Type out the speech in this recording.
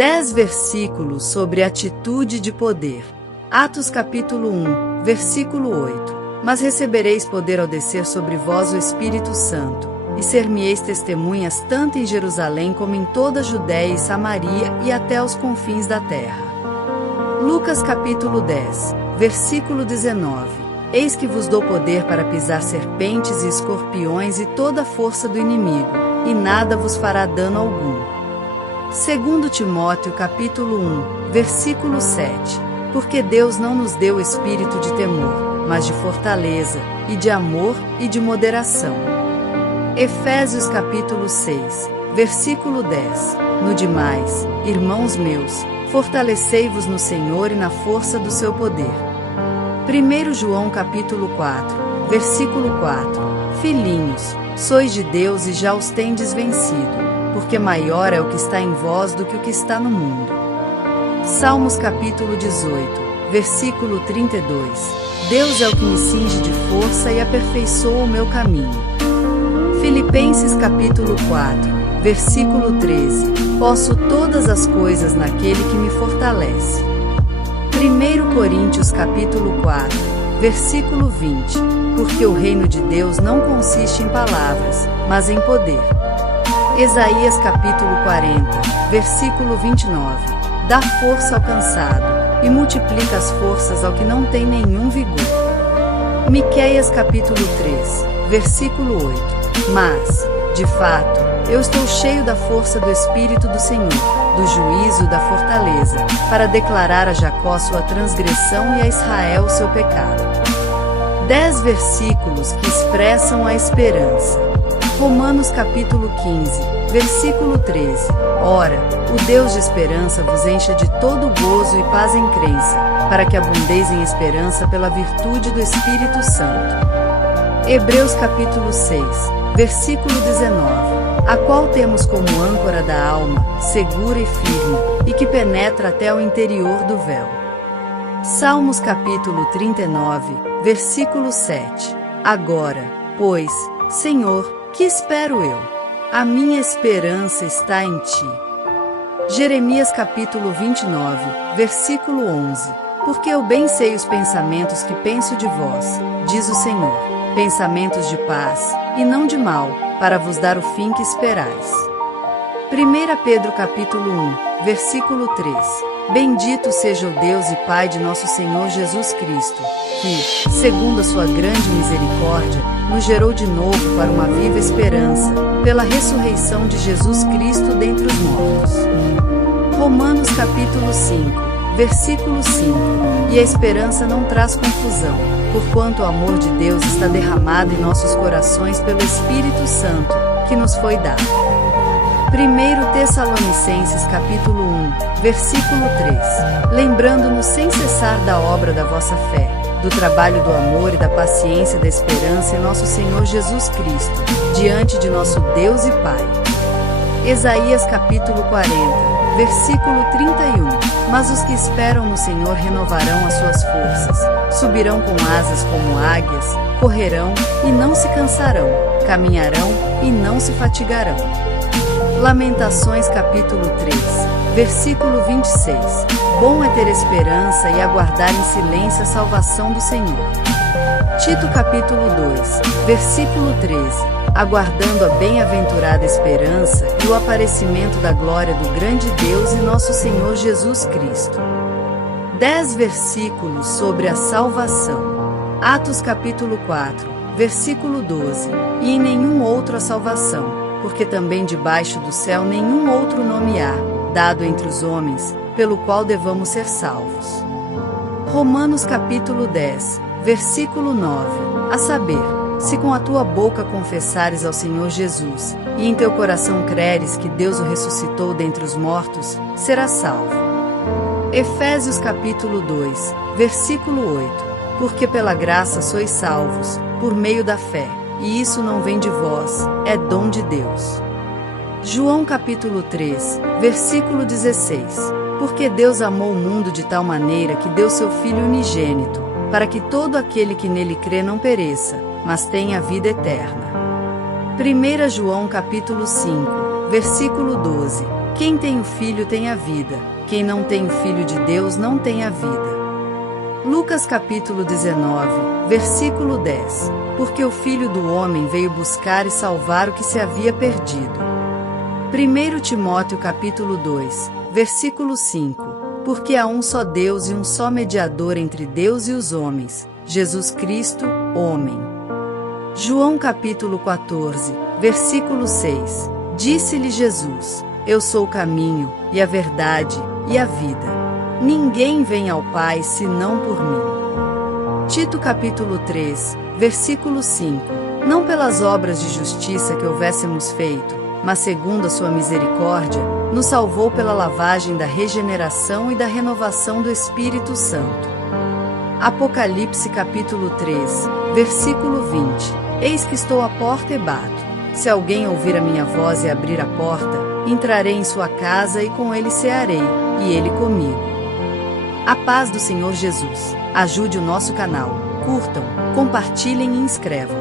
10 versículos sobre atitude de poder. Atos capítulo 1, versículo 8. Mas recebereis poder ao descer sobre vós o Espírito Santo, e ser-me-eis testemunhas tanto em Jerusalém como em toda a Judéia e Samaria e até aos confins da terra. Lucas capítulo 10, versículo 19. Eis que vos dou poder para pisar serpentes e escorpiões e toda a força do inimigo, e nada vos fará dano algum. 2 Timóteo capítulo 1, versículo 7. Porque Deus não nos deu espírito de temor, mas de fortaleza, e de amor, e de moderação. Efésios capítulo 6, versículo 10. No demais, irmãos meus, fortalecei-vos no Senhor e na força do seu poder. 1 João capítulo 4, versículo 4. Filhinhos, sois de Deus e já os tendes vencido, porque maior é o que está em vós do que o que está no mundo. Salmos capítulo 18, versículo 32. Deus é o que me cinge de força e aperfeiçoa o meu caminho. Filipenses capítulo 4, versículo 13. Posso todas as coisas naquele que me fortalece. 1 Coríntios capítulo 4, versículo 20. Porque o reino de Deus não consiste em palavras, mas em poder. Isaías capítulo 40, versículo 29. Dá força ao cansado, e multiplica as forças ao que não tem nenhum vigor. Miqueias capítulo 3, versículo 8. Mas, de fato, eu estou cheio da força do Espírito do Senhor, do juízo da fortaleza, para declarar a Jacó sua transgressão e a Israel seu pecado. 10 versículos que expressam a esperança. Romanos capítulo 15, versículo 13. Ora, o Deus de esperança vos encha de todo gozo e paz em crença, para que abundeis em esperança pela virtude do Espírito Santo. Hebreus capítulo 6, versículo 19. A qual temos como âncora da alma, segura e firme, e que penetra até ao interior do véu. Salmos capítulo 39, versículo 7. Agora, pois, Senhor, que espero eu? A minha esperança está em ti. Jeremias capítulo 29, versículo 11. Porque eu bem sei os pensamentos que penso de vós, diz o Senhor, pensamentos de paz, e não de mal, para vos dar o fim que esperais. 1 Pedro capítulo 1, versículo 3. Bendito seja o Deus e Pai de nosso Senhor Jesus Cristo, que, segundo a sua grande misericórdia, nos gerou de novo para uma viva esperança, pela ressurreição de Jesus Cristo dentre os mortos. Romanos capítulo 5, versículo 5. E a esperança não traz confusão, porquanto o amor de Deus está derramado em nossos corações pelo Espírito Santo, que nos foi dado. 1 Tessalonicenses capítulo 1, versículo 3. Lembrando-nos sem cessar da obra da vossa fé, do trabalho do amor e da paciência da esperança em nosso Senhor Jesus Cristo, diante de nosso Deus e Pai. Isaías capítulo 40, versículo 31. Mas os que esperam no Senhor renovarão as suas forças, subirão com asas como águias, correrão e não se cansarão, caminharão e não se fatigarão. Lamentações capítulo 3, versículo 26. Bom é ter esperança e aguardar em silêncio a salvação do Senhor. Tito capítulo 2, versículo 13. Aguardando a bem-aventurada esperança e o aparecimento da glória do grande Deus e nosso Senhor Jesus Cristo. 10 versículos sobre a salvação. Atos capítulo 4, versículo 12. E em nenhum outro a salvação, porque também debaixo do céu nenhum outro nome há, dado entre os homens, pelo qual devamos ser salvos. Romanos capítulo 10, versículo 9. A saber, se com a tua boca confessares ao Senhor Jesus, e em teu coração creres que Deus o ressuscitou dentre os mortos, serás salvo. Efésios capítulo 2, versículo 8. Porque pela graça sois salvos, por meio da fé, e isso não vem de vós, é dom de Deus. João capítulo 3, versículo 16. Porque Deus amou o mundo de tal maneira que deu seu Filho unigênito, para que todo aquele que nele crê não pereça, mas tenha a vida eterna. 1 João capítulo 5, versículo 12. Quem tem o Filho tem a vida, quem não tem o Filho de Deus não tem a vida. Lucas capítulo 19, versículo 10. Porque o Filho do Homem veio buscar e salvar o que se havia perdido. 1 Timóteo capítulo 2, versículo 5. Porque há um só Deus e um só mediador entre Deus e os homens, Jesus Cristo, homem. João capítulo 14, versículo 6. Disse-lhe Jesus: Eu sou o caminho, e a verdade, e a vida. Ninguém vem ao Pai senão por mim. Tito capítulo 3, versículo 5. Não pelas obras de justiça que houvéssemos feito, mas segundo a sua misericórdia, nos salvou pela lavagem da regeneração e da renovação do Espírito Santo. Apocalipse capítulo 3, versículo 20. Eis que estou à porta e bato. Se alguém ouvir a minha voz e abrir a porta, entrarei em sua casa e com ele cearei, e ele comigo. A paz do Senhor Jesus. Ajude o nosso canal. Curtam, compartilhem e inscrevam.